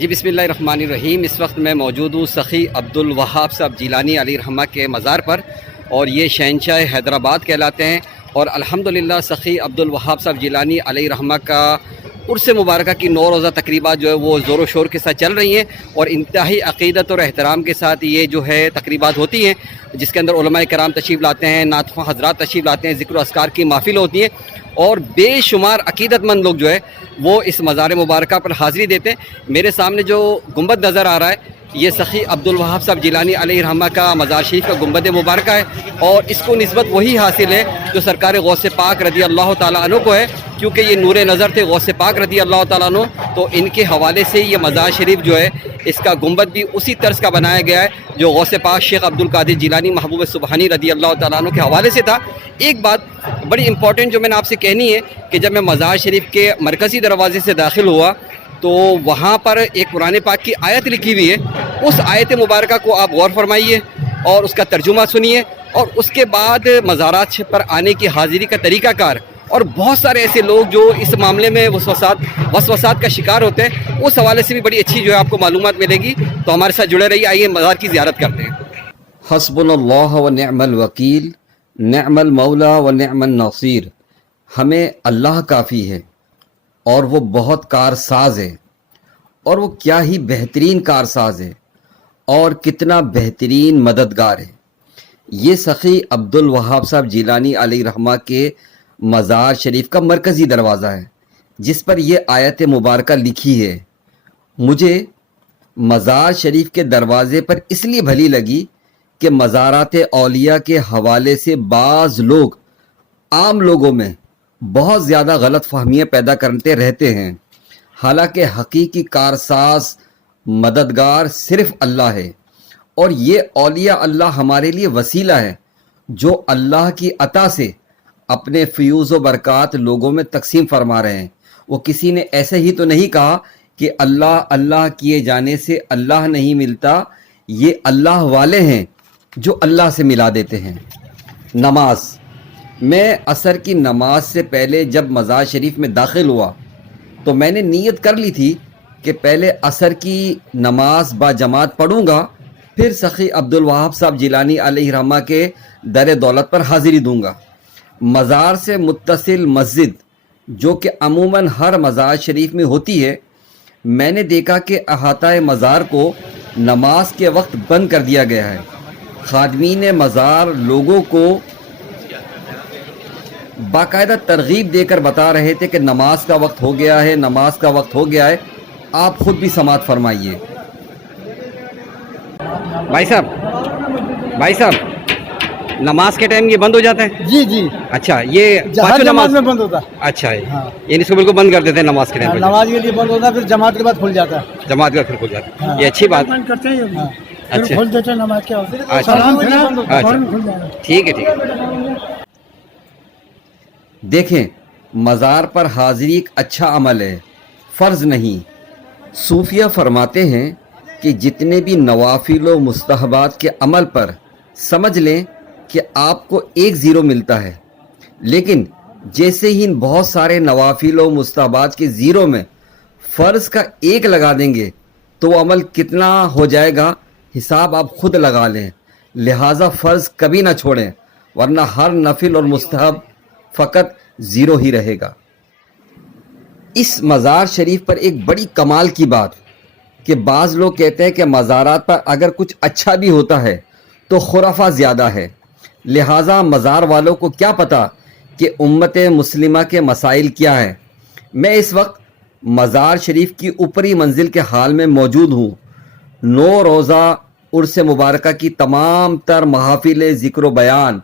جی بسم اللہ الرحمن الرحیم۔ اس وقت میں موجود ہوں سخی عبدالوہاب صاحب جیلانی علیہ رحمہ کے مزار پر، اور یہ شہنشاہ حیدرآباد کہلاتے ہیں، اور الحمدللہ سخی عبدالوہاب صاحب جیلانی علیہ رحمہ کا عرس مبارکہ کی 9 روزہ تقریبات جو ہے وہ زور و شور کے ساتھ چل رہی ہیں، اور انتہائی عقیدت اور احترام کے ساتھ یہ جو ہے تقریبات ہوتی ہیں، جس کے اندر علماء کرام تشریف لاتے ہیں، نعت خواں حضرات تشریف لاتے ہیں، ذکر و اذکار کی محفل ہوتی ہیں، اور بے شمار عقیدت مند لوگ جو ہے وہ اس مزار مبارکہ پر حاضری دیتے ہیں۔ میرے سامنے جو گنبد نظر آ رہا ہے یہ سخی عبدالوہاب صاحب جیلانی علیہ رحمہ کا مزار شریف کا گنبد مبارکہ ہے، اور اس کو نسبت وہی حاصل ہے جو سرکار غوث پاک رضی اللہ تعالیٰ عنہ کو ہے، کیونکہ یہ نور نظر تھے غوث پاک رضی اللہ تعالیٰ عنہ، تو ان کے حوالے سے یہ مزار شریف جو ہے اس کا گنبد بھی اسی طرز کا بنایا گیا ہے جو غوث پاک شیخ عبدالقادر جیلانی محبوب سبحانی رضی اللہ تعالیٰ عنہ کے حوالے سے تھا۔ ایک بات بڑی امپورٹنٹ جو میں نے آپ سے کہنی ہے کہ جب میں مزار شریف کے مرکزی دروازے سے داخل ہوا تو وہاں پر ایک قرآن پاک کی آیت لکھی ہوئی ہے، اس آیت مبارکہ کو آپ غور فرمائیے اور اس کا ترجمہ سنیے، اور اس کے بعد مزارات پر آنے کی حاضری کا طریقہ کار، اور بہت سارے ایسے لوگ جو اس معاملے میں وسوسات کا شکار ہوتے ہیں، اس حوالے سے بھی بڑی اچھی جو ہے آپ کو معلومات ملے گی، تو ہمارے ساتھ جڑے رہیے۔ آئیے مزار کی زیارت کرتے ہیں۔ حسبنا اللہ و نعم الوکیل، نعم المولا و نعم النصیر۔ ہمیں اللہ کافی ہے اور وہ بہت کارساز ہے، اور وہ کیا ہی بہترین کارساز ہے اور کتنا بہترین مددگار ہے۔ یہ سخی عبدالوہاب صاحب جیلانی علیہ رحمہ کے مزار شریف کا مرکزی دروازہ ہے جس پر یہ آیت مبارکہ لکھی ہے۔ مجھے مزار شریف کے دروازے پر اس لیے بھلی لگی کہ مزارات اولیاء کے حوالے سے بعض لوگ عام لوگوں میں بہت زیادہ غلط فہمیاں پیدا کرتے رہتے ہیں، حالانکہ حقیقی کارساز مددگار صرف اللہ ہے، اور یہ اولیاء اللہ ہمارے لیے وسیلہ ہے جو اللہ کی عطا سے اپنے فیوز و برکات لوگوں میں تقسیم فرما رہے ہیں۔ وہ کسی نے ایسے ہی تو نہیں کہا کہ اللہ اللہ کیے جانے سے اللہ نہیں ملتا، یہ اللہ والے ہیں جو اللہ سے ملا دیتے ہیں۔ نماز، میں عصر کی نماز سے پہلے جب مزار شریف میں داخل ہوا تو میں نے نیت کر لی تھی کہ پہلے عصر کی نماز با جماعت پڑھوں گا، پھر سخی عبدالوہاب صاحب جیلانی علیہ رحمہ کے در دولت پر حاضری دوں گا۔ مزار سے متصل مسجد جو کہ عموماً ہر مزار شریف میں ہوتی ہے، میں نے دیکھا کہ احاطہ مزار کو نماز کے وقت بند کر دیا گیا ہے۔ خادمین مزار لوگوں کو باقاعدہ ترغیب دے کر بتا رہے تھے کہ نماز کا وقت ہو گیا ہے، نماز کا وقت ہو گیا ہے۔ آپ خود بھی سماعت فرمائیے۔ بھائی صاحب نماز کے ٹائم یہ بند ہو جاتا ہے؟ جی جی، اچھا، یہ ہر جماعت میں بند ہوتا ہے۔ اچھا ہے، یعنی اس کو بالکل بند کر دیتے ہیں نماز کے ٹائم؟ نماز کے لیے بند ہوتا ہے، پھر جماعت کے بعد کھل جاتا ہے۔ جماعت کا پھر کھل جاتا ہے، یہ اچھی بات ہے۔ کرتے ہیں اچھا، کھل دیتے ہیں نماز کے وقت۔ اچھا، ٹھیک ہے۔ دیکھیں، مزار پر حاضری ایک اچھا عمل ہے، فرض نہیں۔ صوفیہ فرماتے ہیں کہ جتنے بھی نوافل و مستحبات کے عمل پر سمجھ لیں کہ آپ کو 1 0 ملتا ہے، لیکن جیسے ہی ان بہت سارے نوافل و مستحبات کے 0 میں فرض کا 1 لگا دیں گے تو وہ عمل کتنا ہو جائے گا، حساب آپ خود لگا لیں۔ لہٰذا فرض کبھی نہ چھوڑیں، ورنہ ہر نفل اور مستحب فقط 0 ہی رہے گا۔ اس مزار شریف پر ایک بڑی کمال کی بات کہ بعض لوگ کہتے ہیں کہ مزارات پر اگر کچھ اچھا بھی ہوتا ہے تو خرافہ زیادہ ہے، لہٰذا مزار والوں کو کیا پتہ کہ امت مسلمہ کے مسائل کیا ہیں۔ میں اس وقت مزار شریف کی اوپری منزل کے حال میں موجود ہوں۔ 9 روزہ عرس مبارکہ کی تمام تر محافل ذکر و بیان،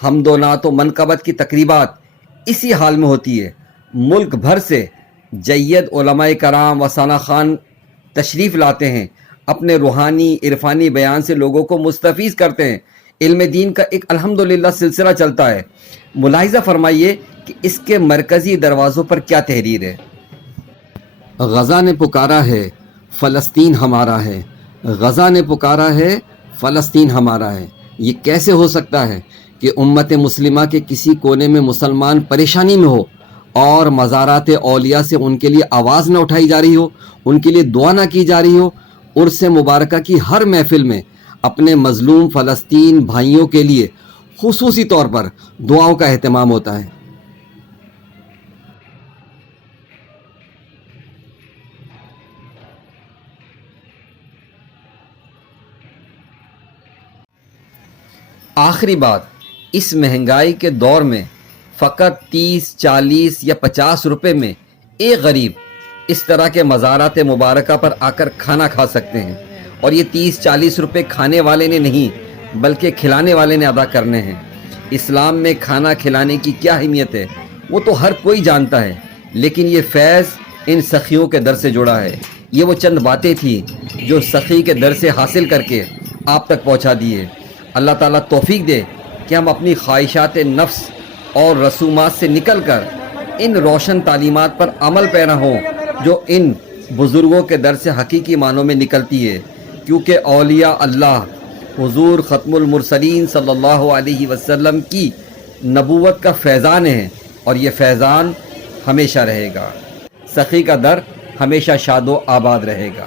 حمد و نعت و منقبت کی تقریبات اسی حال میں ہوتی ہے۔ ملک بھر سے جید علماء کرام و ثنا خان تشریف لاتے ہیں، اپنے روحانی عرفانی بیان سے لوگوں کو مستفیض کرتے ہیں۔ علم دین کا ایک الحمدللہ سلسلہ چلتا ہے۔ ملاحظہ فرمائیے کہ اس کے مرکزی دروازوں پر کیا تحریر ہے؟ غزہ نے پکارا ہے فلسطین ہمارا ہے، غزہ نے پکارا ہے فلسطین ہمارا ہے۔ یہ کیسے ہو سکتا ہے کہ امت مسلمہ کے کسی کونے میں مسلمان پریشانی میں ہو اور مزارات اولیاء سے ان کے لیے آواز نہ اٹھائی جا رہی ہو، ان کے لیے دعا نہ کی جا رہی ہو، عرس مبارکہ کی ہر محفل میں اپنے مظلوم فلسطین بھائیوں کے لیے خصوصی طور پر دعاؤں کا اہتمام ہوتا ہے۔ آخری بات، اس مہنگائی کے دور میں فقط 30، 40 یا 50 روپے میں ایک غریب اس طرح کے مزارات مبارکہ پر آ کر کھانا کھا سکتے ہیں، اور یہ 30-40 روپے کھانے والے نے نہیں بلکہ کھلانے والے نے ادا کرنے ہیں۔ اسلام میں کھانا کھلانے کی کیا اہمیت ہے وہ تو ہر کوئی جانتا ہے، لیکن یہ فیض ان سخیوں کے در سے جڑا ہے۔ یہ وہ چند باتیں تھیں جو سخی کے در سے حاصل کر کے آپ تک پہنچا دیے۔ اللہ تعالیٰ توفیق دے کہ ہم اپنی خواہشات نفس اور رسومات سے نکل کر ان روشن تعلیمات پر عمل پیرا ہوں جو ان بزرگوں کے در سے حقیقی معنوں میں نکلتی ہے، کیونکہ اولیاء اللہ حضور ختم المرسلین صلی اللہ علیہ وسلم کی نبوت کا فیضان ہے، اور یہ فیضان ہمیشہ رہے گا۔ سخی کا در ہمیشہ شاد و آباد رہے گا۔